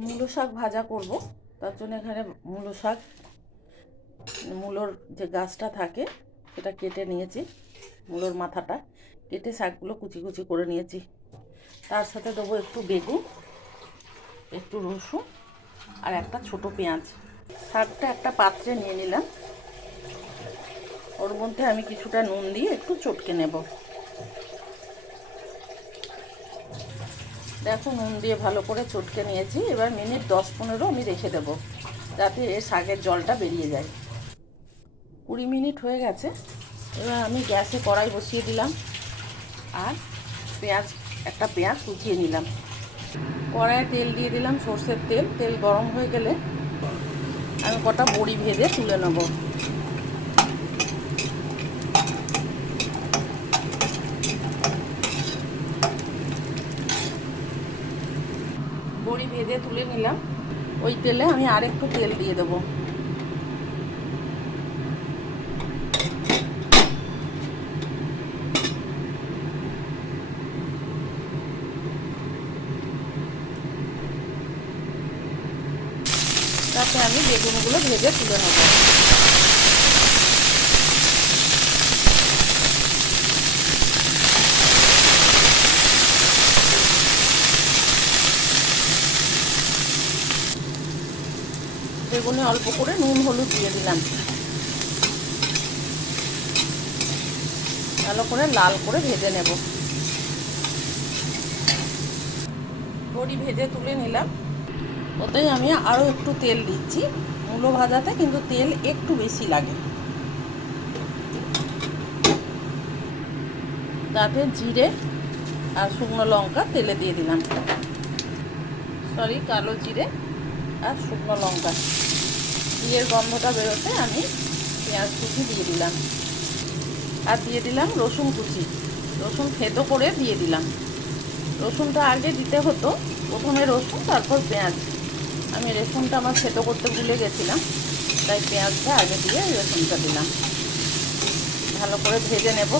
মূলো শাক ভাজা করব। তার জন্য এখানে মূলো শাক, মূলোর যে গাছটা থাকে, সেটা কেটে নিয়েছি, মূলোর মাথাটা। কেটে শাকগুলো কুচি কুচি করে নিয়েছি। তার সাথে দেবো একটু বেগুন, একটু রসুন আর একটা ছোট পেঁয়াজ। শাকটা একটা পাত্রে নিয়ে নিলাম। ওর মধ্যে আমি কিছুটা নুন দিয়ে একটু চটকে নেব। দেখো, নুন দিয়ে ভালো করে চটকে নিয়েছি। এবার মিনিট দশ পনেরো আমি রেখে দেব, যাতে এর শাকের জলটা বেরিয়ে যায়। কুড়ি মিনিট হয়ে গেছে, এবার আমি গ্যাসে কড়াই বসিয়ে দিলাম আর পেঁয়াজ, একটা পেঁয়াজ কুচিয়ে নিলাম। কড়াইয়ে তেল দিয়ে দিলাম সর্ষের তেল তেল গরম হয়ে গেলে আমি কটা বড়ি ভেজে তুলে নেব। বড়ি ভেজে তুলে নিলাম। ওই তেলে আমি আর একটু তেল দিয়ে দেবো। তাতে আমি বেগুনগুলো ভেজে তুলে নেব। বেগুনে অল্প করে নুন, হলুদ দিয়ে দিলাম। ভালো করে লাল করে ভেজে নেব। বড়ি ভেজে তুলে নিলাম। ওতেই আমি আরও একটু তেল দিচ্ছি। মূলো ভাজাতে কিন্তু তেল একটু বেশি লাগে। তাতে জিরে আর শুকনো লঙ্কা তেলে দিয়ে দিলাম। সরি, কালো জিরে আর শুকনো লঙ্কা। জিরের গন্ধটা বেরোতে আমি পেঁয়াজ কুচি দিয়ে দিলাম। আর দিয়ে দিলাম রসুন কুচি। রসুন থেতো করে দিয়ে দিলাম। রসুনটা আগে দিতে হতো, প্রথমে রসুন, তারপর পেঁয়াজ। আমি রসুনটা আমার সেতো করতে ভুলে গেছিলাম, তাই পেঁয়াজটা আগে দিয়ে রসুনটা দিলাম। ভালো করে ভেজে নেব।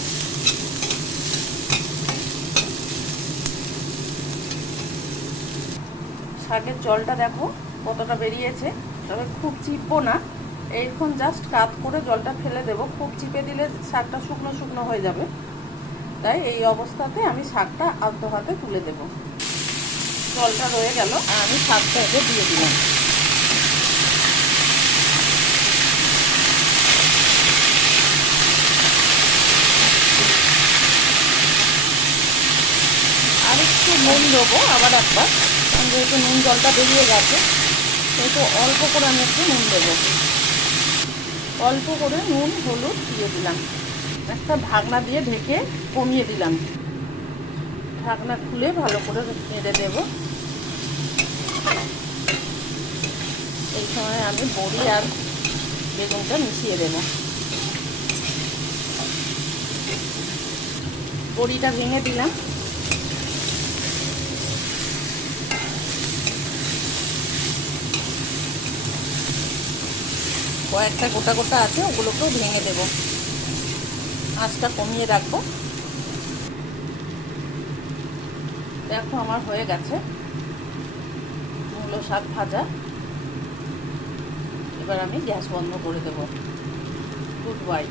শাকের জলটা দেখো কতটা বেরিয়েছে। তবে খুব চিপবো না। এইরকম জাস্ট কাত করে জলটা ফেলে দেব। খুব চিপে দিলে শাকটা শুকনো শুকনো হয়ে যাবে। তাই এই অবস্থাতে আমি শাকটা আদ্য হাতে তুলে দেব। জলটা রয়ে গেল। আর আমি শাকটা এতে দিয়ে দিলাম। আর একটু নুন দেবো, আবার একবার। যেহেতু নুন জলটা বেরিয়ে গেছে। সেহেতু অল্প করে আমি একটু নুন দেবো। অল্প করে নুন, হলুদ দিয়ে দিলাম। একটা ঢাকনা দিয়ে ঢেকে কমিয়ে দিলাম। ঢাকনা খুলে ভালো করে নেড়ে দেব। এই সময় আমি বড়ি আর বেগুনটা মিশিয়ে দেব। বড়িটা ভেঙে দিলাম। কয়েকটা গোটা গোটা আছে, ওগুলোকেও ভেঙে দেব। আঁচটা কমিয়ে রাখব। দেখো, আমার হয়ে গেছে। মূলো শাক ভাজা। এবার আমি গ্যাস বন্ধ করে দেব। Good bye.